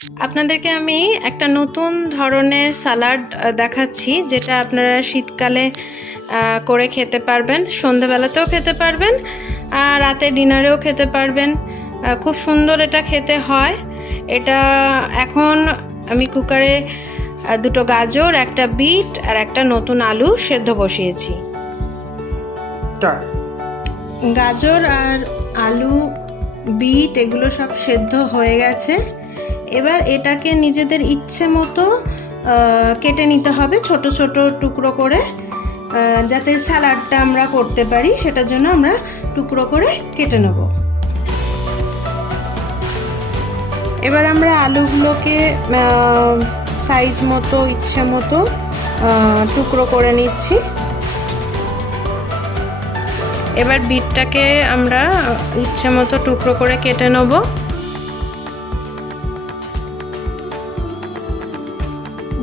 আপনাদেরকে আমি একটা নতুন ধরনের সালাড দেখাচ্ছি, যেটা আপনারা শীতকালে করে খেতে পারবেন, সন্ধ্যাবেলাতেও খেতে পারবেন আর রাতে ডিনারেও খেতে পারবেন। খুব সুন্দর এটা খেতে হয়। এটা এখন আমি কুকারে দুটো গাজর, একটা বিট আর একটা নতুন আলু সেদ্ধ বসিয়েছি। গাজর আর আলু, বিট এগুলো সব সেদ্ধ হয়ে গেছে। এবার এটাকে নিজেদের ইচ্ছে মতো কেটে নিতে হবে ছোট ছোট টুকরো করে, যাতে স্যালাডটা আমরা করতে পারি সেটার জন্য আমরা টুকরো করে কেটে নেব। এবার আমরা আলুগুলোকে সাইজ মতো ইচ্ছে মতো টুকরো করে নিচ্ছি। এবার বিটটাকে আমরা ইচ্ছে মতো টুকরো করে কেটে নেব।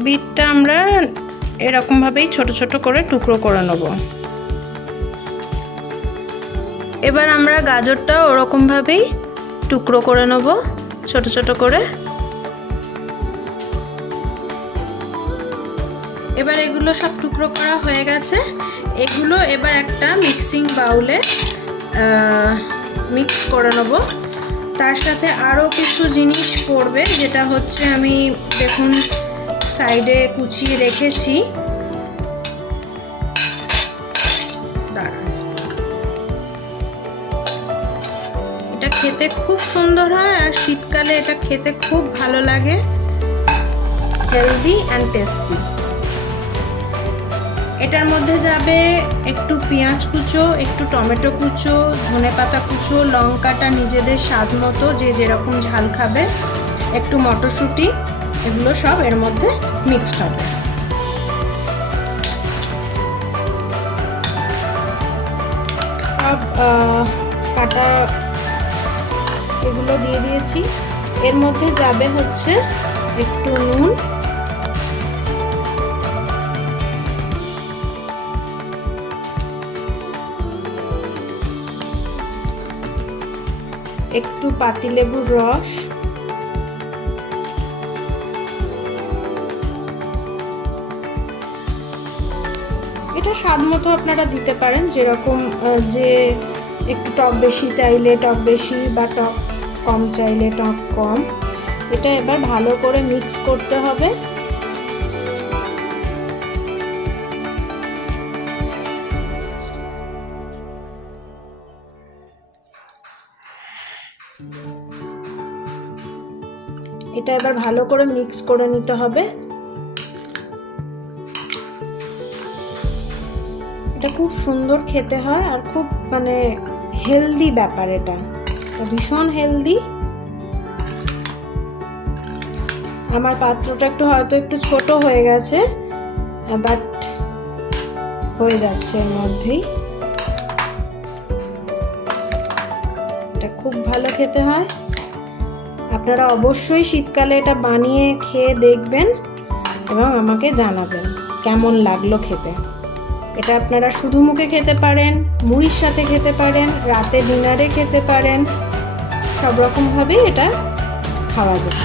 বিটটা আমরা এরকমভাবেই ছোট ছোট করে টুকরো করে নেব। এবার আমরা গাজরটা ওরকমভাবেই টুকরো করে নেব ছোট ছোট করে। এবার এগুলো সব টুকরো করা হয়ে গেছে। এগুলো এবার একটা মিক্সিং বাউলে মিক্স করে নেব। তার সাথে আরও কিছু জিনিস পড়বে, যেটা হচ্ছে আমি দেখুন সাইডে কুচিয়ে রেখেছি। এটা খেতে খুব সুন্দর হয় আর শীতকালে এটা খেতে খুব ভালো লাগে, হেলদি অ্যান্ড টেস্টি। এটার মধ্যে যাবে একটু পেঁয়াজ কুচো, একটু টমেটো কুচো, ধনেপাতা কুচো, লঙ্কাটা নিজেদের স্বাদ মতো, যে যেরকম ঝাল খাবে, একটু মটরশুঁটি, এগুলো সব এর মধ্যে মিক্সড হবে। সব কাটা এগুলো দিয়ে দিয়েছি। এর মধ্যে যাবে হচ্ছে একটু নুন, একটু পাতিলেবুর রস, এটা স্বাদ মতো আপনারা দিতে পারেন, যেরকম যে একটু টক বেশি চাইলে টক বেশি বা টক কম চাইলে টক কম। এটা এবার ভালো করে মিক্স করতে হবে। এটা এবার ভালো করে মিক্স করে নিতে হবে। এটা খুব সুন্দর খেতে হয় আর খুব মানে হেলদি ব্যাপার, এটা ভীষণ হেলদি। আমার পাত্রটা হয়তো একটু ছোট হয়ে গেছে, বাট হয়ে যাচ্ছে এর মধ্যেই। এটা খুব ভালো খেতে হয়। আপনারা অবশ্যই শীতকালে এটা বানিয়ে খেয়ে দেখবেন এবং আমাকে জানাবেন কেমন লাগলো খেতে। এটা আপনারা শুধু মুখে খেতে পারেন, মুড়ির সাথে খেতে পারেন, রাতে ডিনারে খেতে পারেন, সব রকমভাবেই এটা খাওয়া যায়।